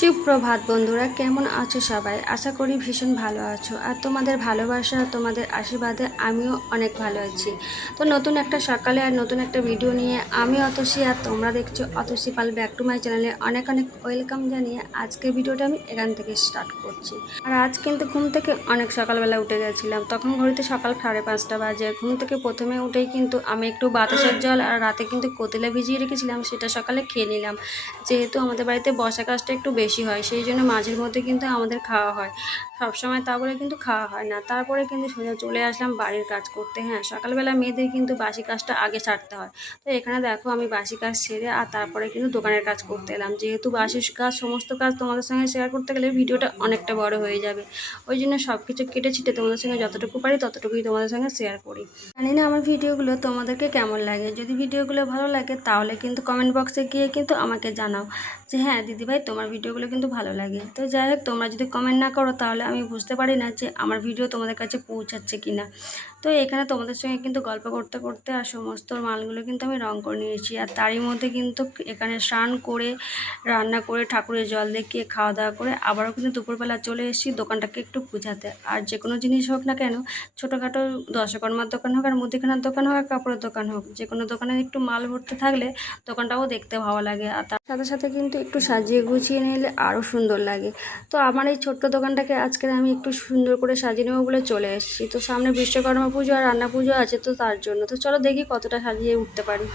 সুপ্রভাত বন্ধুরা, কেমন আছো সবাই? আশা করি ভীষণ ভালো আছো। আর তোমাদের ভালোবাসা তোমাদের আশীর্বাদে আমিও অনেক ভালো আছি। তো নতুন একটা সকালে আর নতুন একটা ভিডিও নিয়ে আমি অতসী আর তোমরা দেখছ অতসী পাল ব্যাক টু মাই চ্যানেলে অনেক অনেক ওয়েলকাম জানিয়ে আজকে ভিডিওটা আমি এখান থেকে স্টার্ট করছি। আর আজ কিন্তু ঘুম থেকে অনেক সকালবেলা উঠে গেছিলাম। তখন ঘড়িতে সকাল সাড়ে পাঁচটা বাজে। ঘুম থেকে প্রথমে উঠেই কিন্তু আমি একটু বাতাসের জল আর রাতে কিন্তু কোতেলা ভিজিয়ে রেখেছিলাম, সেটা সকালে খেয়ে নিলাম। যেহেতু আমাদের বাড়িতে বসা কাজটা একটু বেশি হয় সেই জন্য মাঝের মধ্যে কিন্তু আমাদের খাওয়া হয়। সবসময় তা বলে কিন্তু খাওয়া হয় না। তারপরে কিন্তু সোজা চলে আসলাম, বাড়ির কাজ করতে হ্যাঁ। সকালবেলা মেয়েদের কিন্তু বাসি কাজটা আগে ছাড়তে হয়। তো এখানে দেখো আমি বাসি কাজ সেরে আর তারপরে কিন্তু দোকানের কাজ করতে এলাম। যেহেতু বাসি কাজ, সমস্ত কাজ তোমাদের সঙ্গে শেয়ার করতে গেলে ভিডিওটা অনেকটা বড় হয়ে যাবে। ওই জন্য সব কিছু কেটে ছিটে তোমাদের সঙ্গে যতটুকু পারি ততটুকুই তোমাদের সঙ্গে শেয়ার করি। জানি না আমার ভিডিওগুলো তোমাদেরকে কেমন লাগে। যদি ভিডিওগুলো ভালো লাগে তাহলে কিন্তু কমেন্ট বক্সে গিয়ে কিন্তু আমাকে জানাও যে হ্যাঁ দিদিভাই, তোমার ভিডিওগুলো কিন্তু ভালো লাগে। তো যাই হোক, তোমরা যদি কমেন্ট না করো তাহলে আমি বুঝতে পারি না যে আমার ভিডিও তোমাদের কাছে পৌঁছাচ্ছে কি না তো এখানে তোমাদের সঙ্গে কিন্তু গল্প করতে করতে আর সমস্ত মালগুলো কিন্তু আমি রং করে নিয়েছি। আর তারই মধ্যে কিন্তু এখানে স্নান করে, রান্না করে, ঠাকুরের জল দেখিয়ে খাওয়া দাওয়া করে আবারও কিন্তু দুপুরবেলা চলে এসেছি দোকানটাকে একটু বুঝাতে। আর যে কোনো জিনিস হোক না কেন, ছোটোখাটো দশকর্মার দোকান হোক আর মুদিখানার দোকান হোক আর কাপড়ের দোকান হোক, যে কোনো দোকানে একটু মাল ভরতে থাকলে দোকানটাও দেখতে ভালো লাগে। আর তার সাথে সাথে কিন্তু একটু সাজিয়ে গুছিয়ে নিলে আরও সুন্দর লাগে। তো আমার এই ছোট্ট দোকানটাকে আজকে আমি একটু সুন্দর করে সাজিয়ে নেব বলে চলে এসেছি। তো সামনে বিশ্বকর্মা পুজো আর রান্না পুজো আছে তো তার জন্য। তো চলো দেখি কতটা সাজিয়ে উঠতে পারি।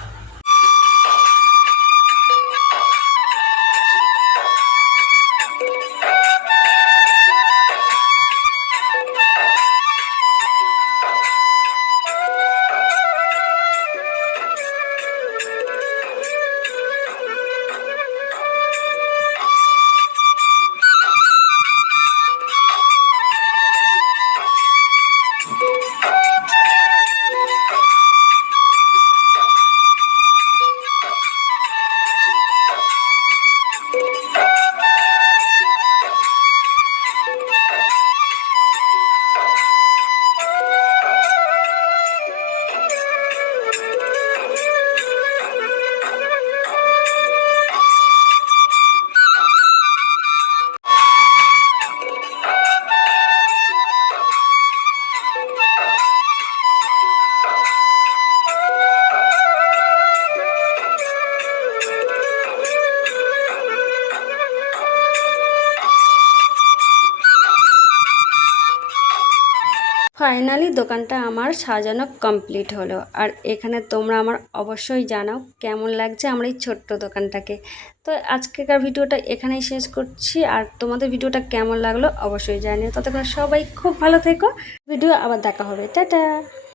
ফাইনালি দোকানটা আমার সাজানো কমপ্লিট হলো। আর এখানে তোমরা আমার অবশ্যই জানাও কেমন লাগছে আমার এই ছোট্ট দোকানটাকে। তো আজকেকার ভিডিওটা এখানেই শেষ করছি। আর তোমাদের ভিডিওটা কেমন লাগল অবশ্যই জানিও। ততক্ষণ সবাই খুব ভালো থেকো। ভিডিও আবার দেখা হবে। টাটা!